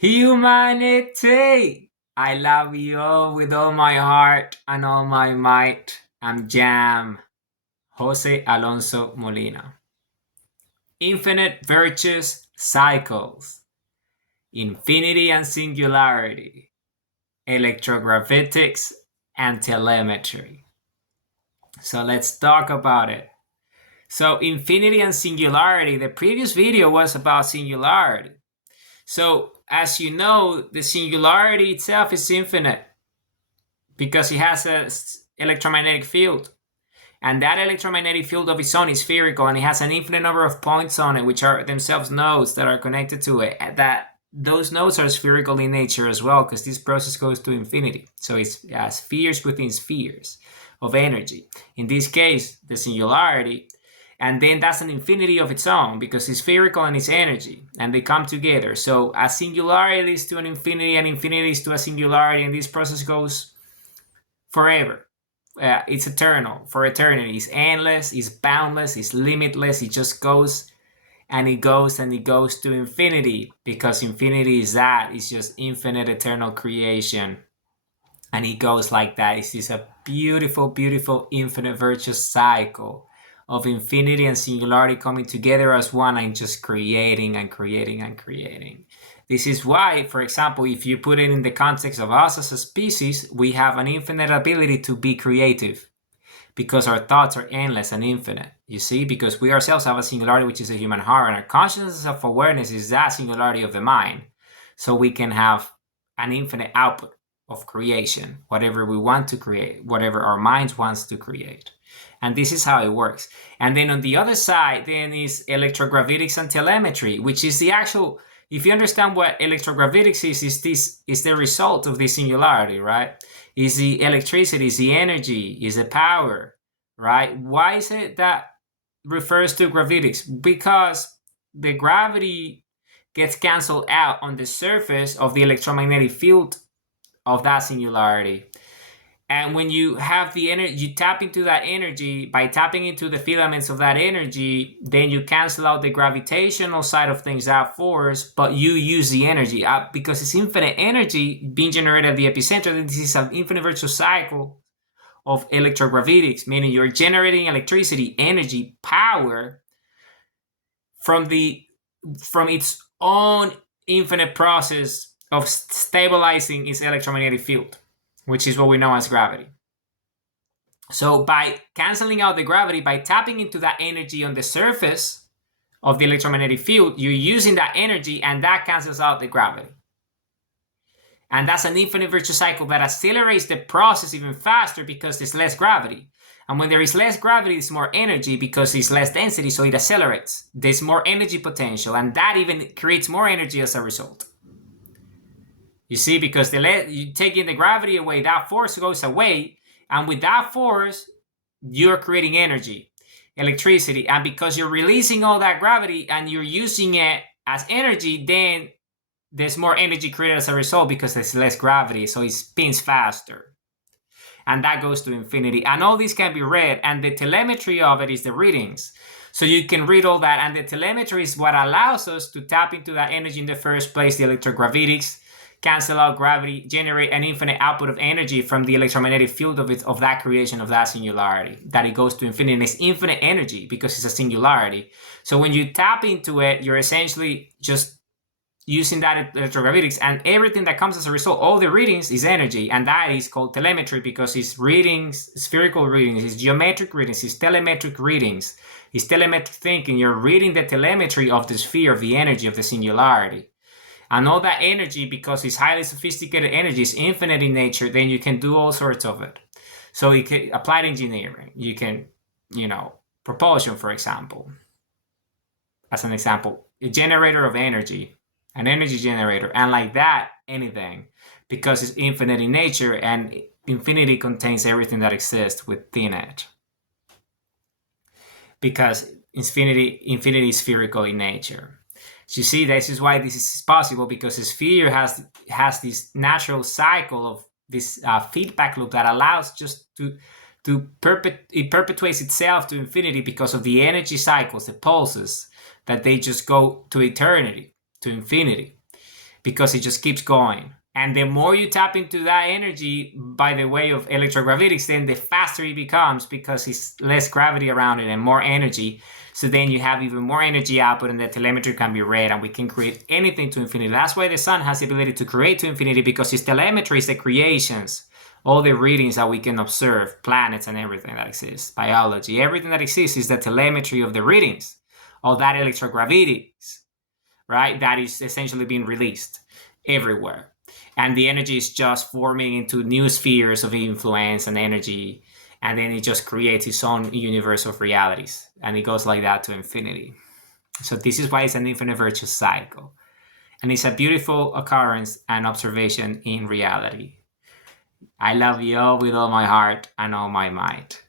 Humanity! I love you all with all my heart and all my might. I'm Jam, Jose Alonso Molina. Infinite virtuous cycles, infinity and singularity, electrogravitics and telemetry. So let's talk about it. So infinity and singularity, the previous video was about singularity. So as you know, the singularity itself is infinite because it has an electromagnetic field. And that electromagnetic field of its own is spherical, and it has an infinite number of points on it, which are themselves nodes that are connected to it. That those nodes are spherical in nature as well, because this process goes to infinity. So it's spheres within spheres of energy. In this case, the singularity, and then that's an infinity of its own because it's spherical and it's energy, and they come together. So a singularity leads to an infinity, and infinity leads to a singularity, and this process goes forever. It's eternal, for eternity. It's endless, it's boundless, it's limitless. It just goes and it goes and it goes to infinity, because infinity is that. It's just infinite, eternal creation. And it goes like that. It's just a beautiful, beautiful, infinite virtuous cycle of infinity and singularity coming together as one and just creating and creating and creating. This is why, for example, if you put it in the context of us as a species, we have an infinite ability to be creative because our thoughts are endless and infinite. You see, because we ourselves have a singularity, which is a human heart, and our consciousness of awareness is that singularity of the mind. So we can have an infinite output of creation, whatever we want to create, whatever our minds wants to create. And this is how it works. And then on the other side, then is electrogravitics and telemetry, which is the actual, if you understand what electrogravitics is the result of this singularity, right? Is the electricity, is the energy, is the power, right? Why is it that refers to gravitics? Because the gravity gets canceled out on the surface of the electromagnetic field of that singularity. And when you have the energy, you tap into that energy. By tapping into the filaments of that energy, then you cancel out the gravitational side of things, that force, but you use the energy because it's infinite energy being generated at the epicenter. This is an infinite virtual cycle of electrogravitics, meaning you're generating electricity, energy, power from its own infinite process of stabilizing its electromagnetic field, which is what we know as gravity. So by canceling out the gravity, by tapping into that energy on the surface of the electromagnetic field, you're using that energy, and that cancels out the gravity. And that's an infinite virtuous cycle that accelerates the process even faster because there's less gravity. And when there is less gravity, there's more energy because there's less density, so it accelerates. There's more energy potential, and that even creates more energy as a result. You see, because you taking the gravity away, that force goes away, and with that force, you're creating energy, electricity, and because you're releasing all that gravity and you're using it as energy, then there's more energy created as a result because there's less gravity, so it spins faster. And that goes to infinity. And all these can be read, and the telemetry of it is the readings. So you can read all that, and the telemetry is what allows us to tap into that energy in the first place, the electrogravitics, cancel out gravity, generate an infinite output of energy from the electromagnetic field of that creation, of that singularity, that it goes to infinity. And it's infinite energy because it's a singularity. So when you tap into it, you're essentially just using that electrogravitics, and everything that comes as a result, all the readings, is energy, and that is called telemetry because it's readings, spherical readings, it's geometric readings, it's telemetric readings, it's telemetric thinking. You're reading the telemetry of the sphere, of the energy, of the singularity. And all that energy, because it's highly sophisticated energy, is infinite in nature, then you can do all sorts of it. So you can applied engineering, you can, propulsion, for example, as an example, a generator of energy, an energy generator, and like that, anything, because it's infinite in nature, and infinity contains everything that exists within it. Because infinity is spherical in nature. So you see, this is why this is possible, because the sphere has this natural cycle of this feedback loop that allows just it perpetuates itself to infinity because of the energy cycles, the pulses, that they just go to eternity, to infinity. because it just keeps going. And the more you tap into that energy by the way of electrogravitics, then the faster it becomes because it's less gravity around it and more energy. So then you have even more energy output, and the telemetry can be read, and we can create anything to infinity. That's why the sun has the ability to create to infinity, because its telemetry is the creations, all the readings that we can observe, planets and everything that exists, biology, everything that exists is the telemetry of the readings of that electrogravitics, right? That is essentially being released everywhere. And the energy is just forming into new spheres of influence and energy. And then it just creates its own universe of realities. And it goes like that to infinity. So this is why it's an infinite virtuous cycle. And it's a beautiful occurrence and observation in reality. I love you all with all my heart and all my might.